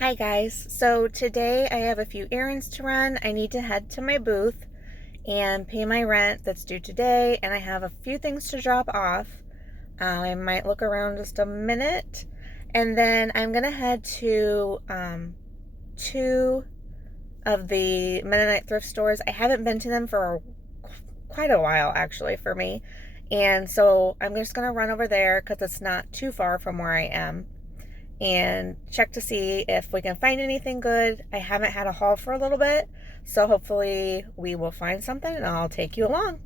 Hi guys, so today I have a few errands to run. I need to head to my booth and pay my rent that's due today, and I have a few things to drop off. I might look around just a minute, and then I'm gonna head to two of the Mennonite thrift stores. I haven't been to them for quite a while actually for me, and so I'm just gonna run over there because it's not too far from where I am and check to see if we can find anything good. I haven't had a haul for a little bit, so hopefully we will find something and I'll take you along.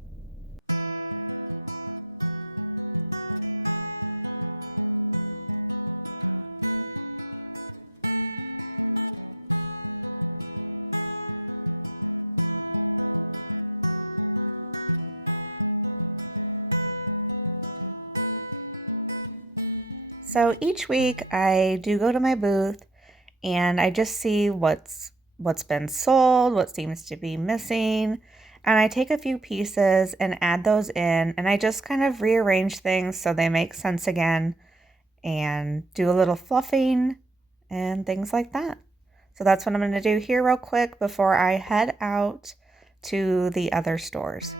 So each week I do go to my booth and I just see what's been sold, what seems to be missing, and I take a few pieces and add those in, and I just kind of rearrange things so they make sense again and do a little fluffing and things like that. So that's what I'm going to do here real quick before I head out to the other stores.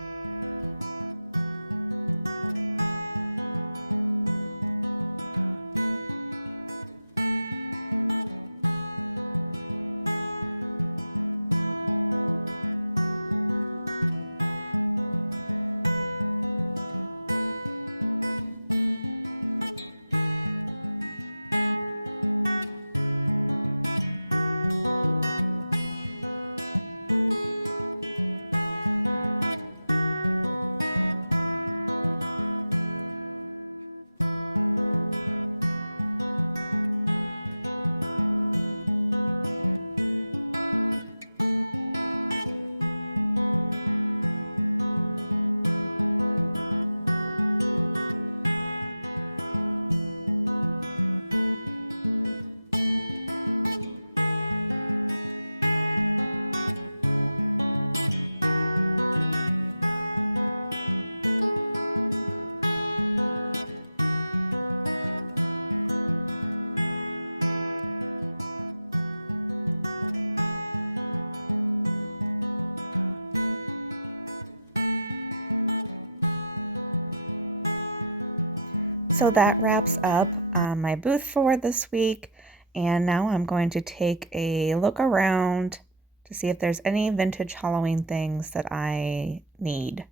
So that wraps up my booth for this week. And now I'm going to take a look around to see if there's any vintage Halloween things that I need.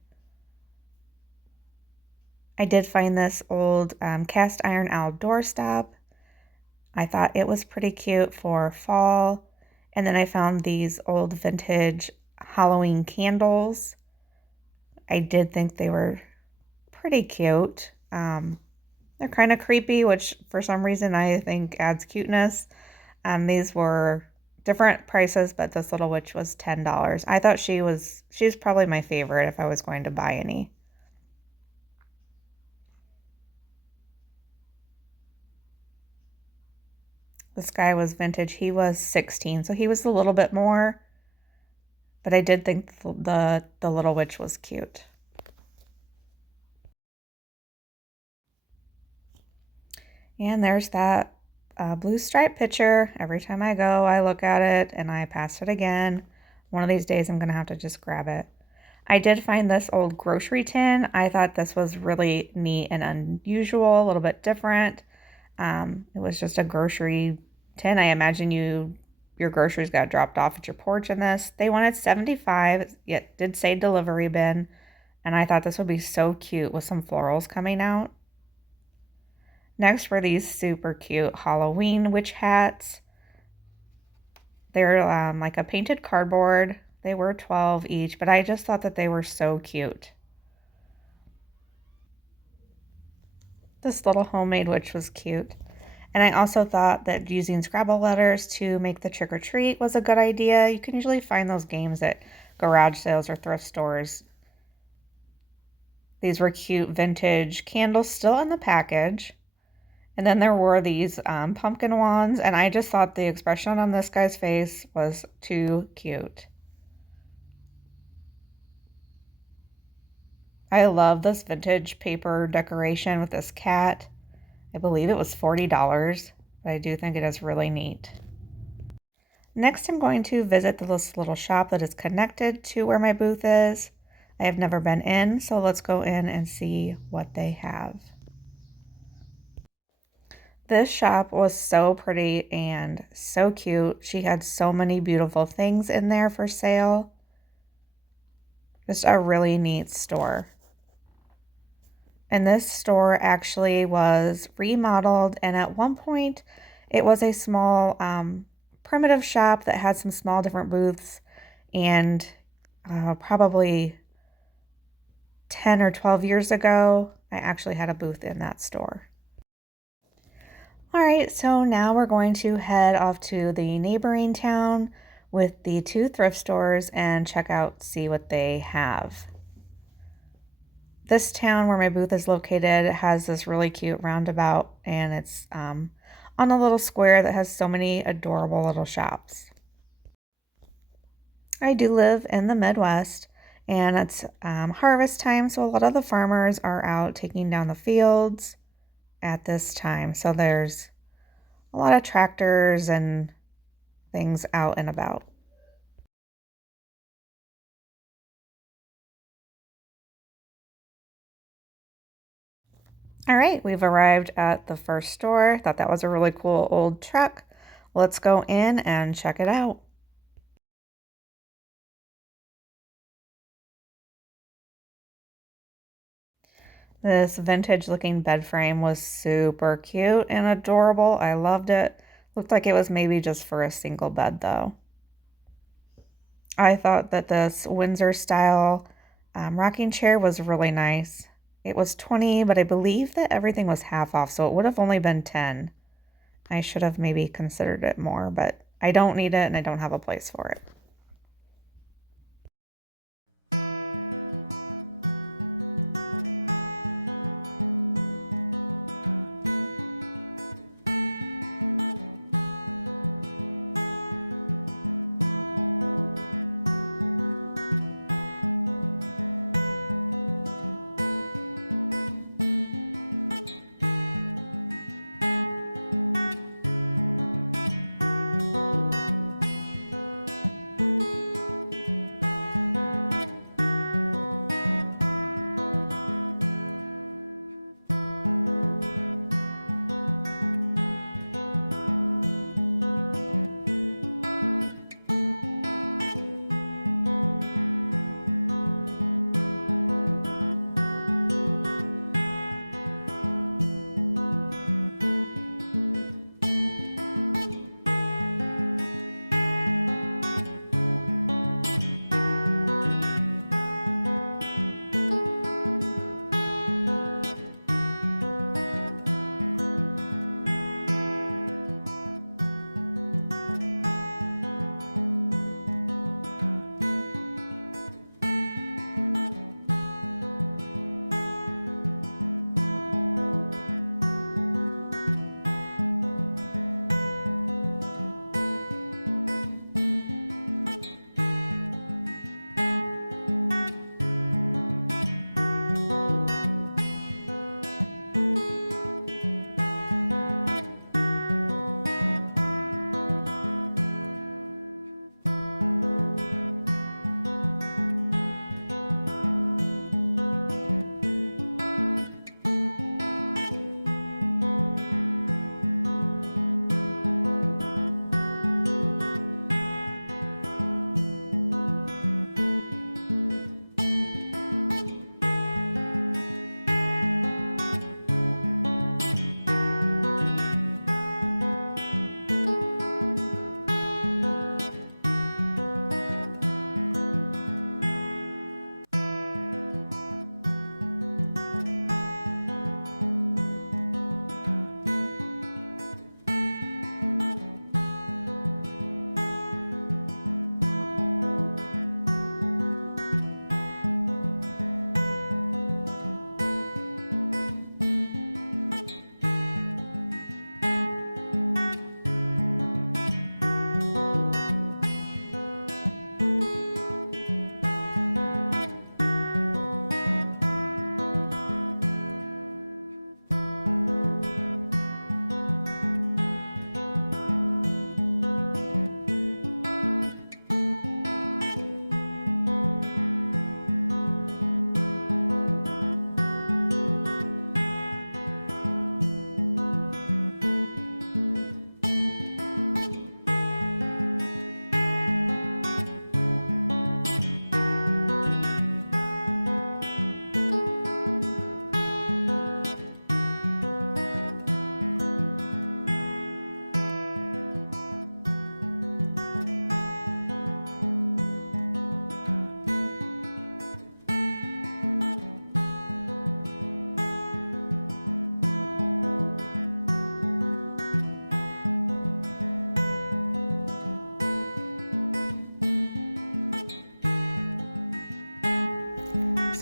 I did find this old cast iron owl doorstop. I thought it was pretty cute for fall. And then I found these old vintage Halloween candles. I did think they were pretty cute. They're kind of creepy, which for some reason I think adds cuteness. These were different prices, but this little witch was $10. I thought she's probably my favorite if I was going to buy any. This guy was vintage. He was 16, so he was a little bit more, but I did think the little witch was cute. And there's that blue stripe picture. Every time I go, I look at it and I pass it again. One of these days I'm going to have to just grab it. I did find this old grocery tin. I thought this was really neat and unusual, a little bit different. It was just a grocery tin. I imagine your groceries got dropped off at your porch in this. They wanted 75, yet did say delivery bin. And I thought this would be so cute with some florals coming out. Next were these super cute Halloween witch hats. They're like a painted cardboard. They were 12 each, but I just thought that they were so cute. This little homemade witch was cute. And I also thought that using Scrabble letters to make the trick or treat was a good idea. You can usually find those games at garage sales or thrift stores. These were cute vintage candles still in the package. And then there were these pumpkin wands, and I just thought the expression on this guy's face was too cute. I love this vintage paper decoration with this cat. I believe it was $40, but I do think it is really neat. Next, I'm going to visit this little shop that is connected to where my booth is. I have never been in, so let's go in and see what they have. This shop was so pretty and so cute. She had so many beautiful things in there for sale. Just a really neat store. And this store actually was remodeled, and at one point it was a small primitive shop that had some small different booths, and probably 10 or 12 years ago I actually had a booth in that store. All right, so now we're going to head off to the neighboring town with the two thrift stores and check out, see what they have. This town where my booth is located has this really cute roundabout, and it's on a little square that has so many adorable little shops. I do live in the Midwest, and it's harvest time, so a lot of the farmers are out taking down the fields at this time. So there's a lot of tractors and things out and about. All right, we've arrived at the first store. Thought that was a really cool old truck. Let's go in and check it out. This vintage looking bed frame was super cute and adorable. I loved it. Looked like it was maybe just for a single bed though. I thought that this Windsor style rocking chair was really nice. It was 20, but I believe that everything was half off, so it would have only been 10. I should have maybe considered it more, but I don't need it and I don't have a place for it.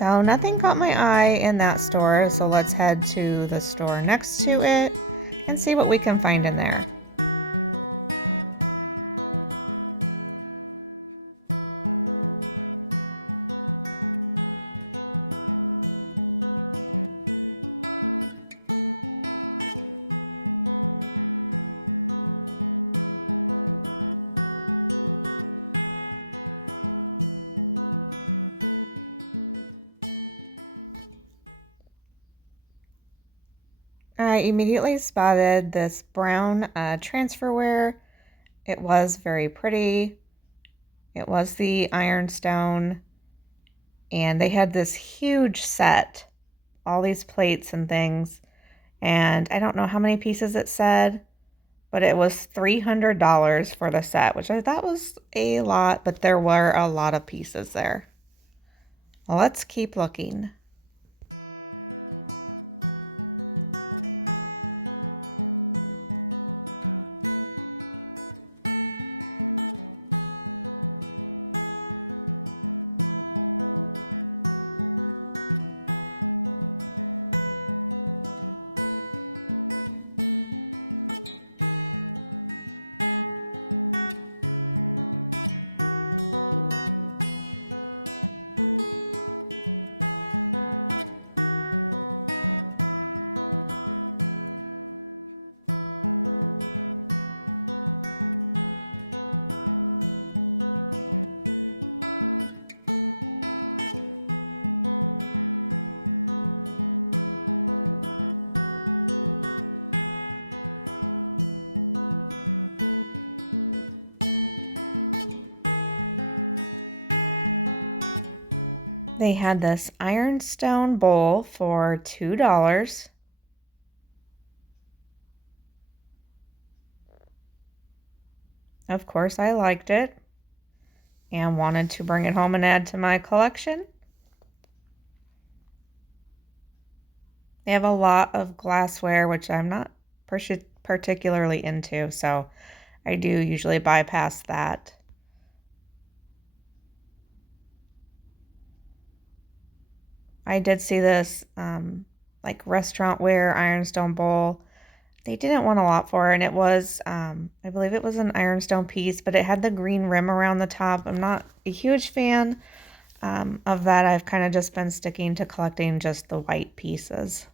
So nothing caught my eye in that store, so let's head to the store next to it and see what we can find in there. I immediately spotted this brown transferware. It was very pretty. It was the ironstone, and they had this huge set, all these plates and things, and I don't know how many pieces it said, but it was $300 for the set, which I thought was a lot, but there were a lot of pieces there. Well, let's keep looking. They had this ironstone bowl for $2. Of course, I liked it and wanted to bring it home and add to my collection. They have a lot of glassware, which I'm not particularly into, so I do usually bypass that. I did see this like restaurant-ware ironstone bowl. They didn't want a lot for it, and it was, I believe it was an ironstone piece, but it had the green rim around the top. I'm not a huge fan of that. I've kind of just been sticking to collecting just the white pieces.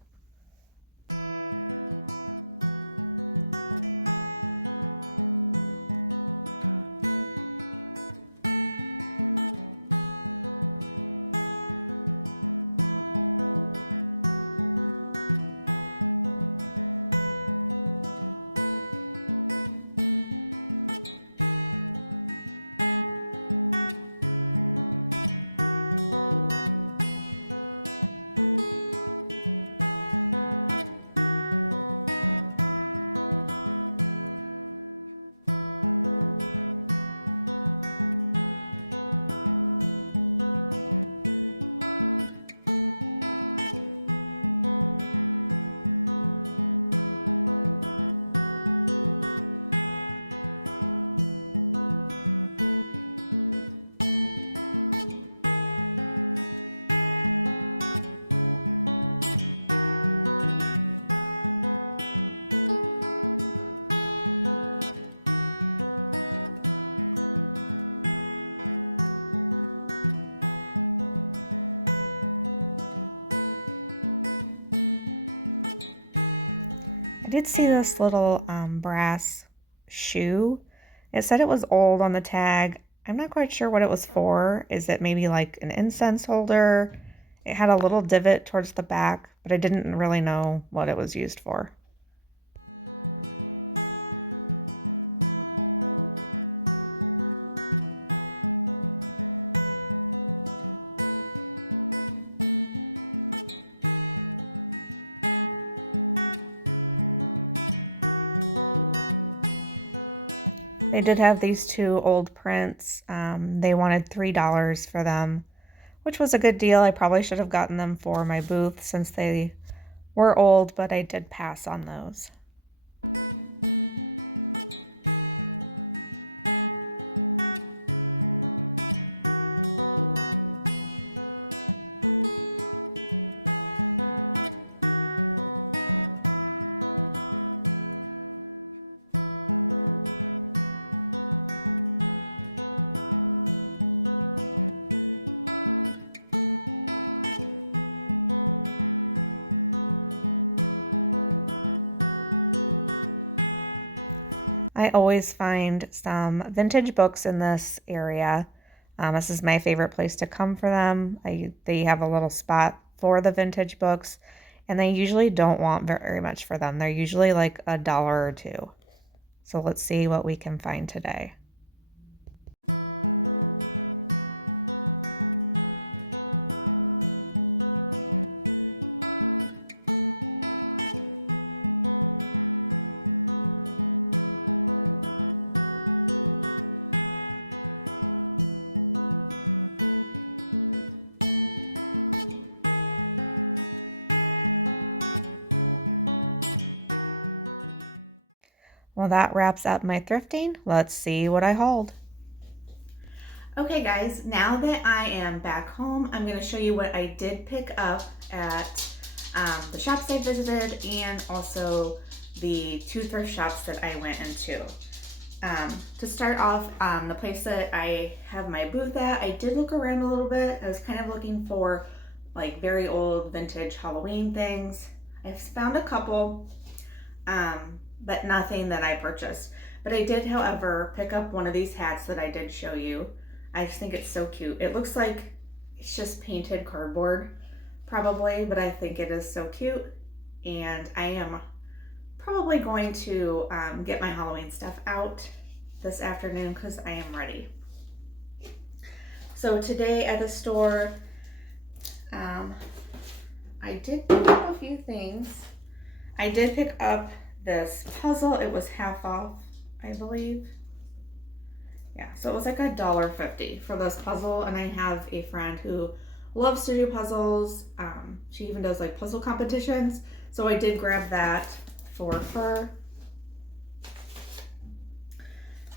I did see this little brass shoe. It said it was old on the tag. I'm not quite sure what it was for. Is it maybe like an incense holder? It had a little divot towards the back, but I didn't really know what it was used for. They did have these two old prints. They wanted $3 for them, which was a good deal. I probably should have gotten them for my booth since they were old, but I did pass on those. I always find some vintage books in this area. This is my favorite place to come for them. They have a little spot for the vintage books, and they usually don't want very much for them. They're usually like $1 or $2. So let's see what we can find today. Well, that wraps up my thrifting. Let's see what I hauled. Okay guys, now that I am back home, I'm going to show you what I did pick up at the shops I visited and also the 2 thrift shops that I went into. To start off, the place that I have my booth at, I did look around a little bit. I was kind of looking for like very old vintage Halloween things. I found a couple, but nothing that I purchased. But I did, however, pick up one of these hats that I did show you. I just think it's so cute. It looks like it's just painted cardboard, probably, but I think it is so cute. And I am probably going to get my Halloween stuff out this afternoon because I am ready. So today at the store, I did pick up a few things. I did pick up this puzzle. It was half off, I believe. Yeah, so it was like $1.50 for this puzzle, and I have a friend who loves to do puzzles. She even does like puzzle competitions, so I did grab that for her.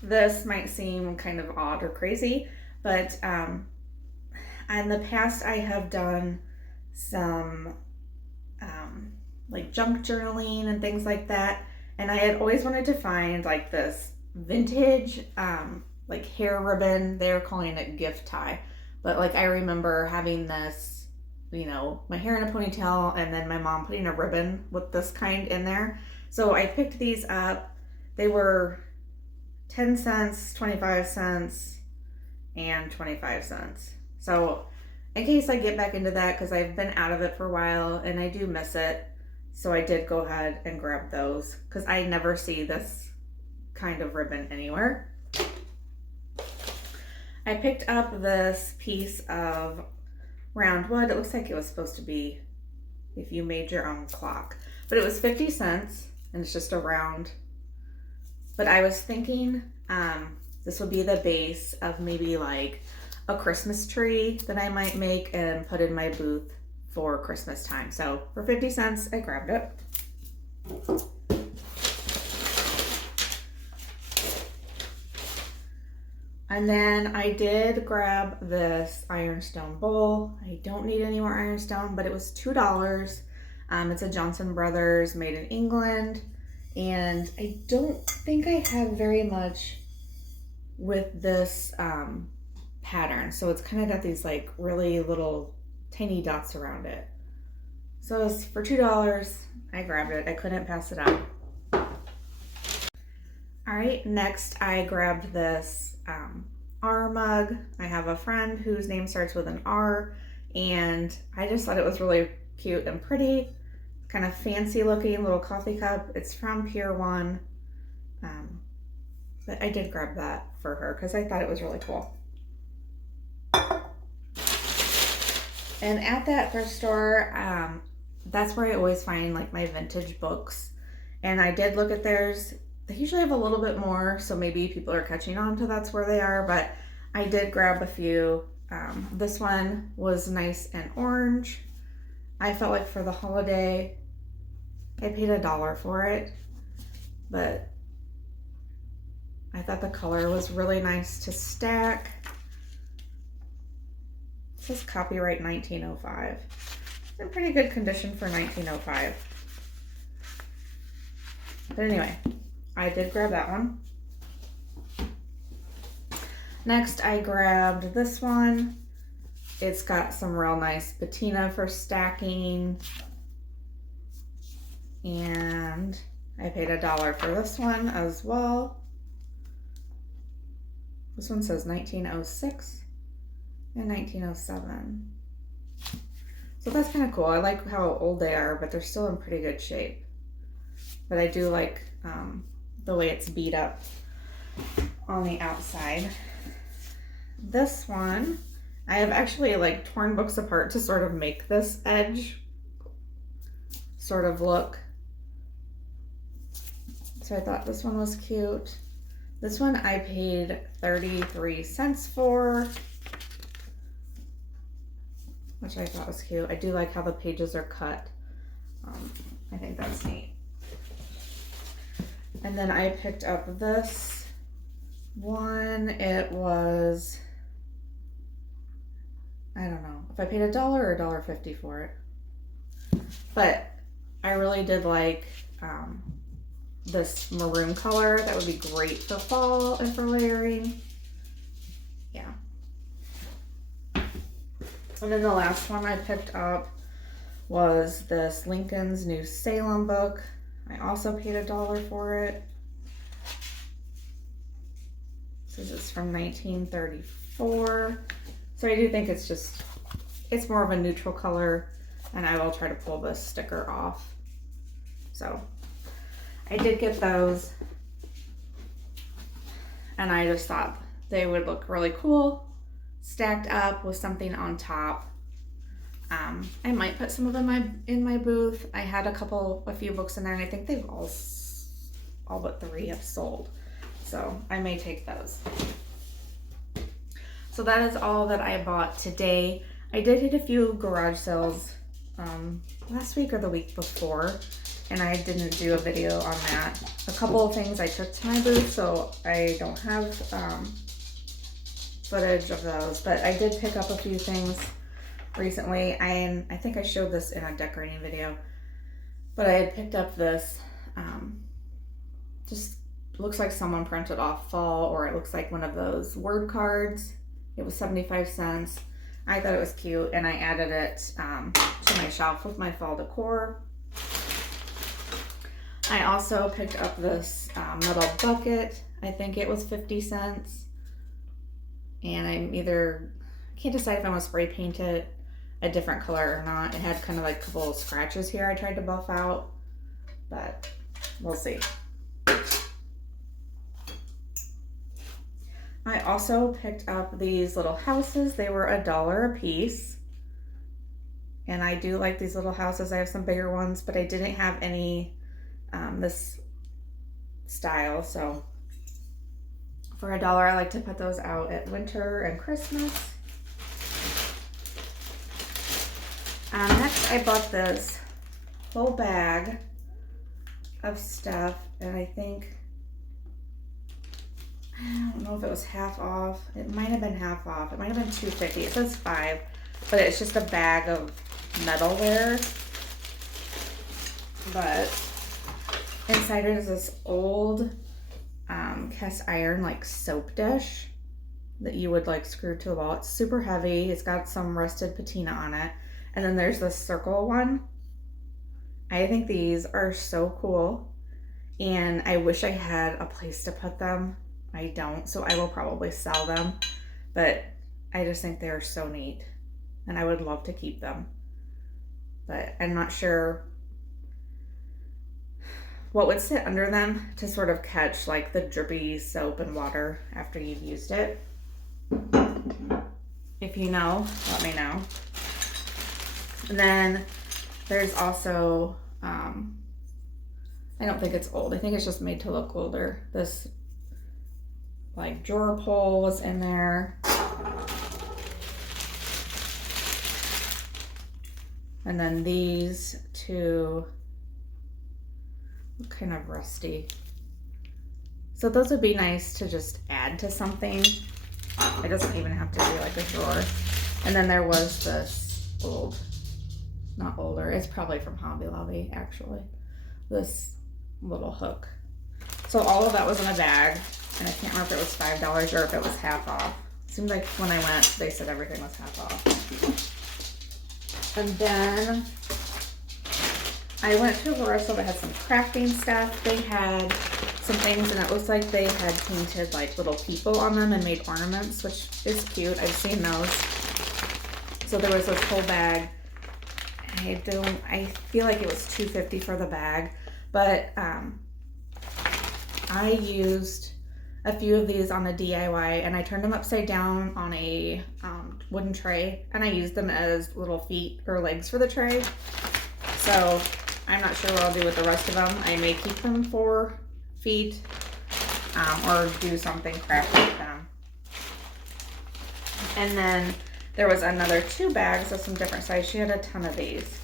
This might seem kind of odd or crazy, but in the past I have done some like junk journaling and things like that, and I had always wanted to find like this vintage like hair ribbon. They were calling it gift tie, but like I remember having this, you know, my hair in a ponytail and then my mom putting a ribbon with this kind in there. So I picked these up. They were 10 cents, 25 cents, and 25 cents. So in case I get back into that, because I've been out of it for a while and I do miss it, so I did go ahead and grab those because I never see this kind of ribbon anywhere. I picked up this piece of round wood. It looks like it was supposed to be if you made your own clock, but it was 50 cents and it's just a round. But I was thinking this would be the base of maybe like a Christmas tree that I might make and put in my booth for Christmas time. So for 50 cents, I grabbed it. And then I did grab this ironstone bowl. I don't need any more ironstone, but it was $2. It's a Johnson Brothers, made in England. And I don't think I have very much with this pattern. So it's kind of got these like really little tiny dots around it. So it was for $2. I grabbed it. I couldn't pass it up. All right, next I grabbed this R mug. I have a friend whose name starts with an R, and I just thought it was really cute and pretty. Kind of fancy looking little coffee cup. It's from Pier 1. But I did grab that for her because I thought it was really cool. And at that thrift store, that's where I always find like my vintage books. And I did look at theirs. They usually have a little bit more, so maybe people are catching on to that's where they are, but I did grab a few. This one was nice and orange. I felt like for the holiday, I paid $1 for it, but I thought the color was really nice to stack. It says copyright 1905. It's in pretty good condition for 1905. But anyway, I did grab that one. Next, I grabbed this one. It's got some real nice patina for stacking. And I paid $1 for this one as well. This one says 1906 and 1907. So that's kind of cool. I like how old they are, but they're still in pretty good shape. But I do like the way it's beat up on the outside. This one, I have actually like torn books apart to sort of make this edge sort of look. So I thought this one was cute. This one I paid 33 cents for, which I thought was cute. I do like how the pages are cut. I think that's neat. And then I picked up this one. It was, I don't know if I paid $1 or $1.50 for it, but I really did like this maroon color. That would be great for fall and for layering. Yeah. And then the last one I picked up was this Lincoln's New Salem book. I also paid $1 for it. Says it's from 1934. So I do think it's more of a neutral color, and I will try to pull this sticker off. So I did get those, and I just thought they would look really cool stacked up with something on top. I might put some of them in my booth. I had a few books in there, and I think they've all but 3 have sold. So I may take those. So that is all that I bought today. I did hit a few garage sales last week or the week before, and I didn't do a video on that. A couple of things I took to my booth, so I don't have footage of those, but I did pick up a few things recently. I think I showed this in a decorating video, but I had picked up this, just looks like someone printed off fall, or it looks like one of those word cards. It was 75 cents. I thought it was cute, and I added it to my shelf with my fall decor. I also picked up this metal bucket. I think it was 50 cents. And I can't decide if I want to spray paint it a different color or not. It had kind of like a couple of scratches here I tried to buff out, but we'll see. I also picked up these little houses. They were $1 a piece. And I do like these little houses. I have some bigger ones, but I didn't have any this style. So for $1, I like to put those out at winter and Christmas. Next, I bought this whole bag of stuff, and I don't know if it was half off. It might have been half off. It might have been $2.50. It says $5, but it's just a bag of metalware. But inside it is this old cast iron like soap dish that you would like screw to the wall. It's super heavy. It's got some rusted patina on it. And then there's this circle one. I think these are so cool, and I wish I had a place to put them. I don't, so I will probably sell them, but I just think they are so neat, and I would love to keep them, but I'm not sure what would sit under them to sort of catch like the drippy soap and water after you've used it. If you know, let me know. And then there's also, I don't think it's old. I think it's just made to look older. This like drawer pull was in there. And then these two look kind of rusty. So those would be nice to just add to something. It doesn't even have to be like a drawer. And then there was this not older, it's probably from Hobby Lobby actually, this little hook. So all of that was in a bag, and I can't remember if it was $5 or if it was half off. It seemed like when I went, they said everything was half off. And then I went to a store that had some crafting stuff. They had some things, and it looks like they had painted like little people on them and made ornaments, which is cute. I've seen those. So there was this whole bag. I feel like it was $2.50 for the bag, but I used a few of these on the DIY, and I turned them upside down on a wooden tray, and I used them as little feet or legs for the tray. So I'm not sure what I'll do with the rest of them. I may keep them for feet or do something crafty with them. And then there was another 2 bags of some different sizes. She had a ton of these.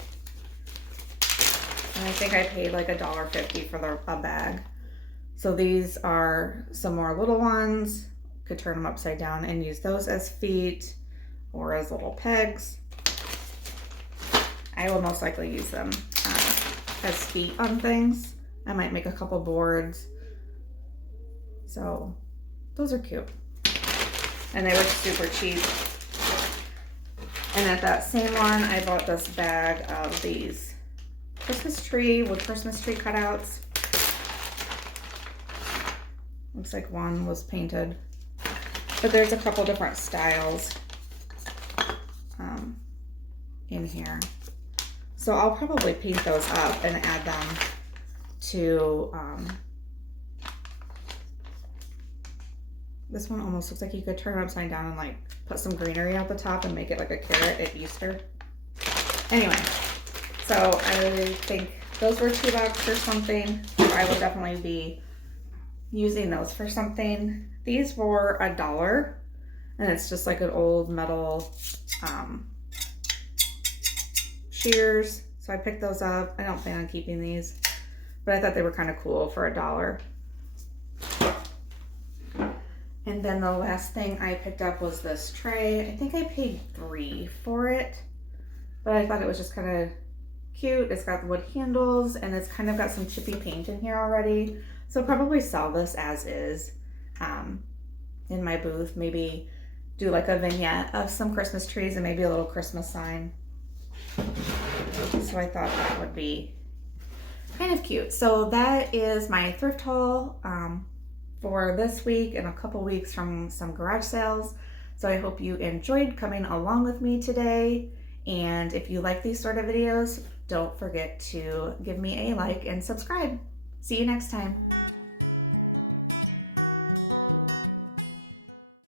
And I think I paid like $1.50 for a bag. So these are some more little ones. Could turn them upside down and use those as feet or as little pegs. I will most likely use them as feet on things. I might make a couple boards. So those are cute. And they were super cheap. And at that same one, I bought this bag of these Christmas tree with Christmas tree cutouts. Looks like one was painted. But there's a couple different styles in here. So I'll probably paint those up and add them to, this one almost looks like you could turn it upside down and like put some greenery at the top and make it like a carrot at Easter. Anyway, so I think those were $2 or something. I would definitely be using those for something. These were $1, and it's just like an old metal shears. So I picked those up. I don't plan on keeping these, but I thought they were kind of cool for $1. And then the last thing I picked up was this tray. I think I paid $3 for it, but I thought it was just kind of cute. It's got the wood handles, and it's kind of got some chippy paint in here already. So I'll probably sell this as is in my booth. Maybe do like a vignette of some Christmas trees and maybe a little Christmas sign. So I thought that would be kind of cute. So that is my thrift haul for this week and a couple weeks from some garage sales. So I hope you enjoyed coming along with me today. And if you like these sort of videos, don't forget to give me a like and subscribe. See you next time.